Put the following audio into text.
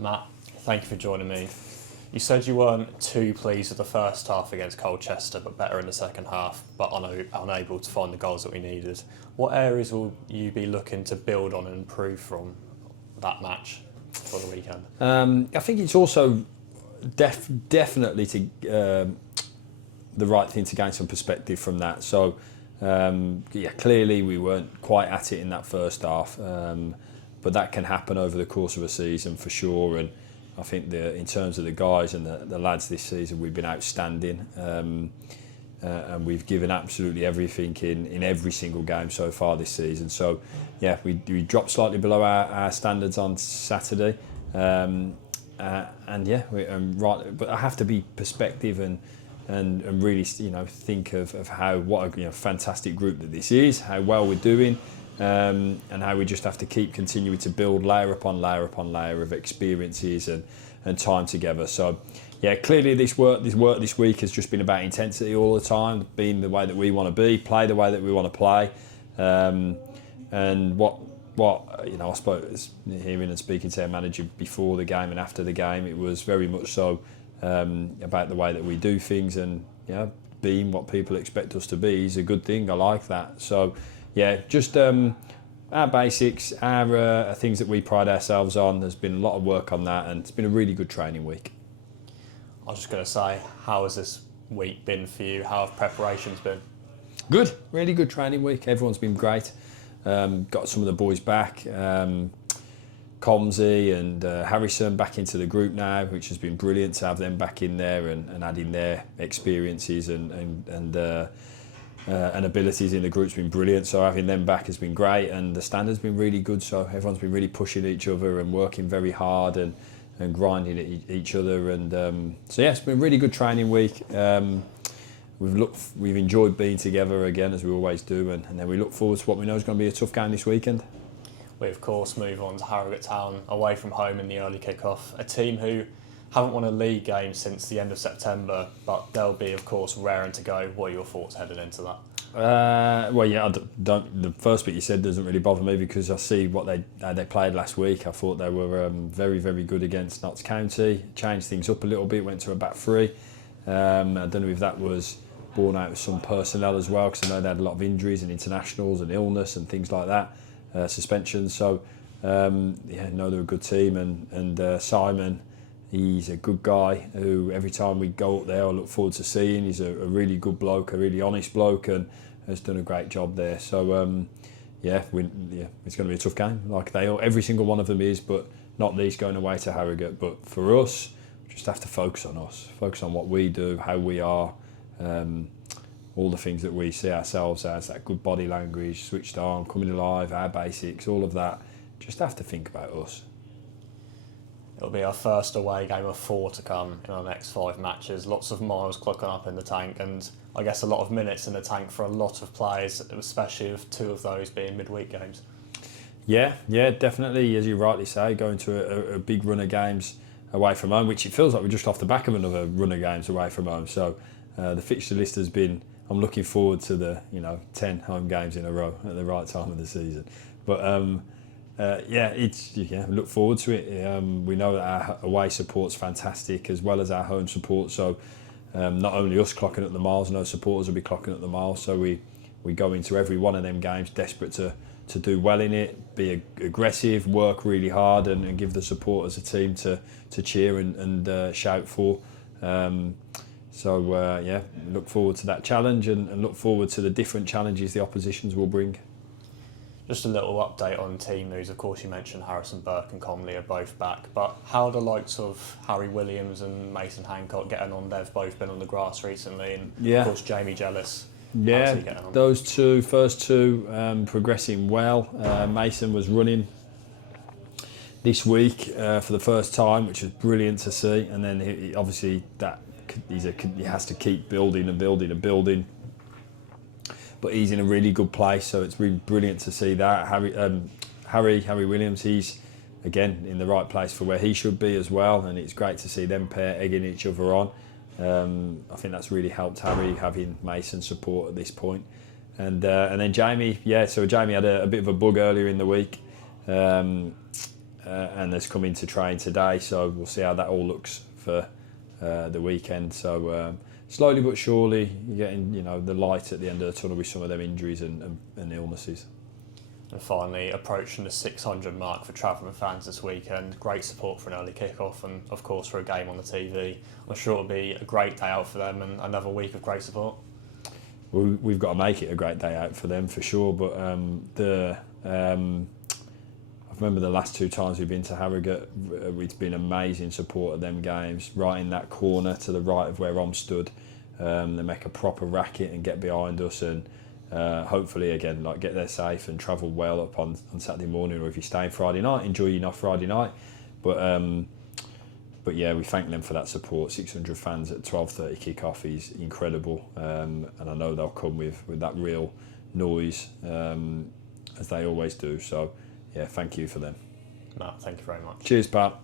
Matt, thank you for joining me. You said you weren't too pleased with the first half against Colchester, but better in the second half, but unable to find the goals that we needed. What areas will you be looking to build on and improve from that match for the weekend? I think it's also definitely the right thing to gain some perspective from that. So, clearly we weren't quite at it in that first half, but that can happen over the course of a season for sure. And I think in terms of the guys and the lads this season, we've been outstanding, and we've given absolutely everything in every single game so far this season. So, we dropped slightly below our standards on Saturday, right. But I have to be perspective and really think of what a fantastic group that this is, how well we're doing. And how we just have to keep continuing to build layer upon layer upon layer of experiences and time together. So, clearly this work this week has just been about intensity all the time, being the way that we want to be, play the way that we want to play, and what I suppose hearing and speaking to our manager before the game and after the game, it was very much so about the way that we do things, and being what people expect us to be is a good thing. I like that. So. Just our basics, our things that we pride ourselves on. There's been a lot of work on that, and it's been a really good training week. I was just going to say, how has this week been for you? How have preparations been? Good, really good training week. Everyone's been great. Got some of the boys back. Comsey and Harrison back into the group now, which has been brilliant to have them back in there and adding their experiences and abilities in the group's been brilliant. So having them back has been great, and the standard's been really good. So everyone's been really pushing each other and working very hard and grinding at each other. And it's been a really good training week. We've enjoyed being together again, as we always do, and then we look forward to what we know is going to be a tough game this weekend. We of course move on to Harrogate Town away from home in the early kick-off. A team who haven't won a league game since the end of September, but they'll be, of course, raring to go. What are your thoughts heading into that? The first bit you said doesn't really bother me, because I see what they played last week. I thought they were very, very good against Notts County. Changed things up a little bit, went to a back three. I don't know if that was born out of some personnel as well, because I know they had a lot of injuries and internationals and illness and things like that, suspensions. So, they're a good team, and Simon. He's a good guy who every time we go up there I look forward to seeing. He's a really good bloke, a really honest bloke, and has done a great job there. So it's going to be a tough game, like every single one of them is, but not these going away to Harrogate. But for us, we just have to focus on what we do, how we are, all the things that we see ourselves as, that good body language, switched on, coming alive, our basics, all of that. Just have to think about us. It'll be our first away game of 4 to come in our next 5 matches. Lots of miles clocking up in the tank, and I guess a lot of minutes in the tank for a lot of players, especially with 2 of those being midweek games. Yeah, definitely. As you rightly say, going to a big run of games away from home, which it feels like we're just off the back of another run of games away from home. So the fixture list has been. I'm looking forward to the 10 home games in a row at the right time of the season. But look forward to it. We know that our away support's fantastic as well as our home support. So not only us clocking at the miles, no supporters will be clocking at the miles. So we go into every one of them games desperate to do well in it, be aggressive, work really hard, and give the support as a team to cheer and shout for. Look forward to that challenge and look forward to the different challenges the oppositions will bring. Just a little update on team news. Of course, you mentioned Harrison Burke and Comley are both back, but how are the likes of Harry Williams and Mason Hancock getting on? They've both been on the grass recently, and of course Jamie Jealous. Yeah, those first two progressing well. Mason was running this week for the first time, which was brilliant to see, and then he has to keep building and building and building. But he's in a really good place, so it's really brilliant to see that. Harry Williams, he's again in the right place for where he should be as well, and it's great to see them pair egging each other on. I think that's really helped Harry having Mason's support at this point. And then Jamie, so Jamie had a bit of a bug earlier in the week. and has come into train today. So we'll see how that all looks for the weekend. So slowly but surely, you're getting the light at the end of the tunnel with some of them injuries and illnesses. And finally, approaching the 600 mark for travelling fans this weekend. Great support for an early kick-off and, of course, for a game on the TV. I'm sure it'll be a great day out for them and another week of great support. We've got to make it a great day out for them, for sure. But I remember the last 2 times we've been to Harrogate, it's been amazing support at them games. Right in that corner to the right of where I'm stood. They make a proper racket and get behind us and hopefully again get there safe and travel well up on Saturday morning, or if you're staying Friday night, enjoy your Friday night. But yeah, we thank them for that support. 600 fans at 12:30 kick-off is incredible, and I know they'll come with that real noise as they always do. So yeah, thank you for them. Matt, thank you very much. Cheers, Pat.